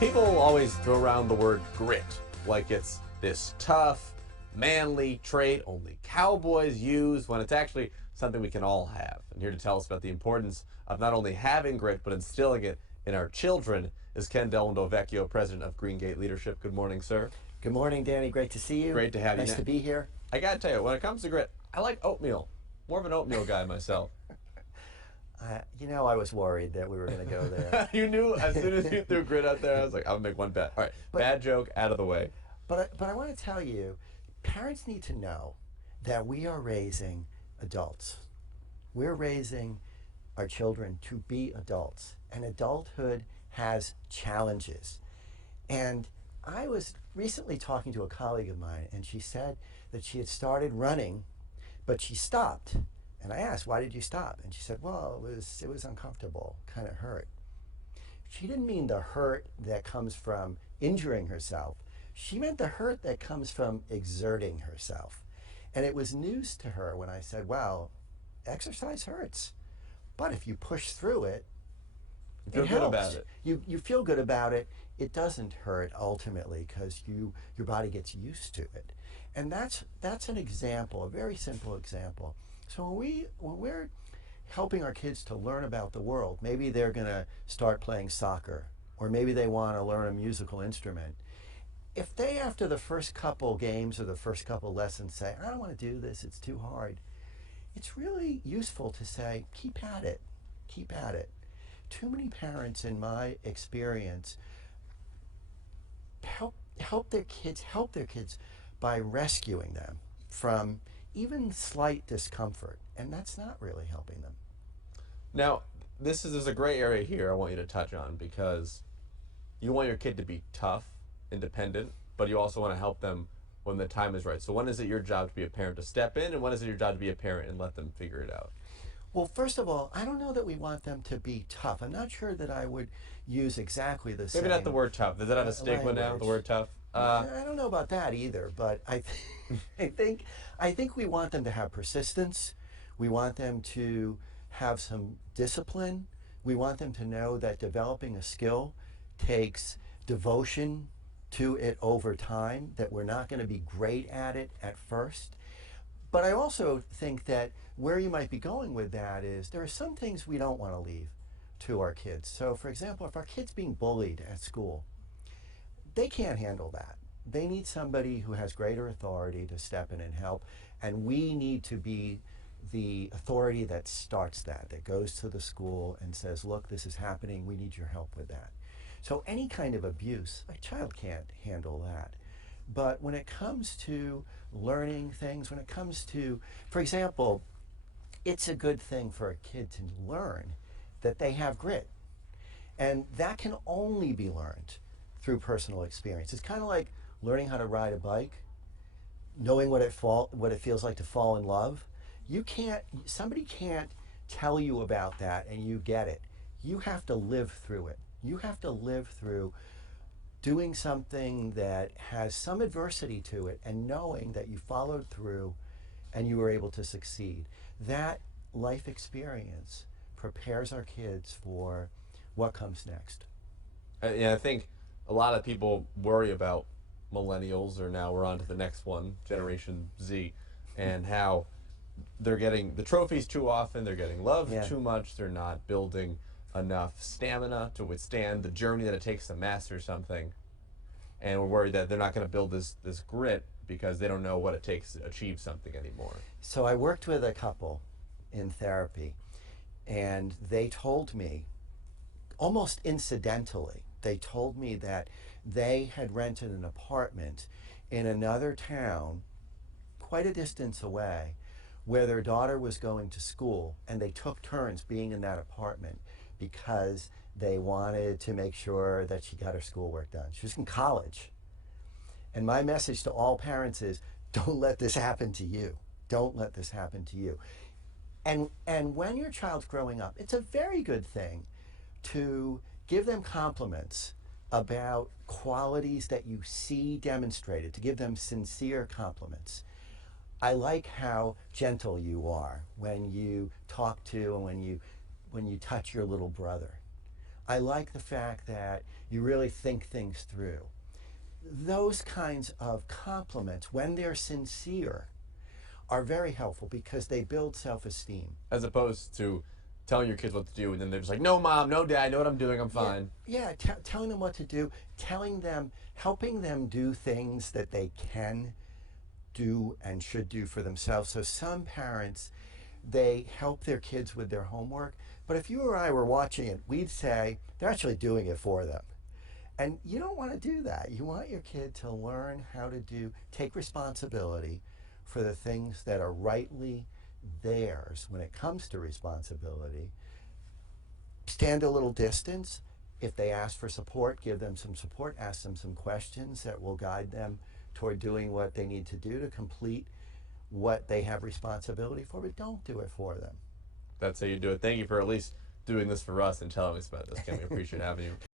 People always throw around the word grit like it's this tough, manly trait only cowboys use, when it's actually something we can all have. And here to tell us about the importance of not only having grit but instilling it in our children is Ken Dolan-Del, president of Green Gate Leadership. Good morning, sir. Good morning, Danny. Great to see you. Great to have you. Nice to be here. I gotta tell you, when it comes to grit, I like oatmeal. More of an oatmeal guy myself. I was worried that we were going to go there. You knew as soon as you threw grit out there, I was like, I'll make one bet. All right, bad joke out of the way. But I want to tell you, parents need to know that we are raising adults. We're raising our children to be adults, and adulthood has challenges. And I was recently talking to a colleague of mine, and she said that she had started running, but she stopped. And I asked, why did you stop? And she said, well, it was uncomfortable, kind of hurt. She didn't mean the hurt that comes from injuring herself. She meant the hurt that comes from exerting herself. And it was news to her when I said, well, exercise hurts. But if you push through it, You feel good about it. You feel good about it. It doesn't hurt ultimately because your body gets used to it. And that's an example, a very simple example. So when we're helping our kids to learn about the world, maybe they're going to start playing soccer, or maybe they want to learn a musical instrument. If they, after the first couple games or the first couple lessons, say, I don't want to do this, it's too hard, it's really useful to say, keep at it, keep at it. Too many parents, in my experience, help their kids by rescuing them from even slight discomfort, and that's not really helping them. Now, there's a gray area here I want you to touch on, because you want your kid to be tough, independent, but you also want to help them when the time is right. So when is it your job to be a parent to step in, and when is it your job to be a parent and let them figure it out? Well, first of all, I don't know that we want them to be tough. I'm not sure that I would use exactly the same. Maybe not the word tough. Does that have a stigma now, the word tough? I don't know about that either, but I think we want them to have persistence. We want them to have some discipline. We want them to know that developing a skill takes devotion to it over time, that we're not going to be great at it at first. But I also think that where you might be going with that is there are some things we don't want to leave to our kids. So, for example, if our kid's being bullied at school, they can't handle that. They need somebody who has greater authority to step in and help, and we need to be the authority that starts that goes to the school and says, look, this is happening, we need your help with that. So any kind of abuse, a child can't handle that. But when it comes to learning things, when it comes to, for example, it's a good thing for a kid to learn that they have grit. And that can only be learned through personal experience. It's kind of like learning how to ride a bike, knowing what it feels like to fall in love. Somebody can't tell you about that and you get it. You have to live through it. You have to live through doing something that has some adversity to it and knowing that you followed through and you were able to succeed. That life experience prepares our kids for what comes next. Yeah, I think a lot of people worry about millennials, or now we're on to the next one, Generation Z, and how they're getting the trophies too often, they're getting loved too much, they're not building enough stamina to withstand the journey that it takes to master something. And we're worried that they're not going to build this grit because they don't know what it takes to achieve something anymore. So I worked with a couple in therapy, and they told me, almost incidentally, they told me that they had rented an apartment in another town, quite a distance away, where their daughter was going to school, and they took turns being in that apartment because they wanted to make sure that she got her schoolwork done. She was in college. And my message to all parents is, don't let this happen to you. Don't let this happen to you. And when your child's growing up, it's a very good thing to give them compliments about qualities that you see demonstrated, to give them sincere compliments. I like how gentle you are when you talk to and when you touch your little brother. I like the fact that you really think things through. Those kinds of compliments, when they're sincere, are very helpful because they build self-esteem. As opposed to telling your kids what to do and then they're just like, no, mom, no, dad, I know what I'm doing, I'm Yeah, fine. yeah, telling them what to do, telling them, helping them do things that they can do and should do for themselves. So some parents, they help their kids with their homework, but if you or I were watching it, we'd say they're actually doing it for them. And you don't want to do that. You want your kid to learn how to take responsibility for the things that are rightly theirs when it comes to responsibility. Stand a little distance. If they ask for support, give them some support. Ask them some questions that will guide them toward doing what they need to do to complete what they have responsibility for, but don't do it for them. That's how you do it. Thank you for at least doing this for us and telling us about this, Kim. We appreciate having you.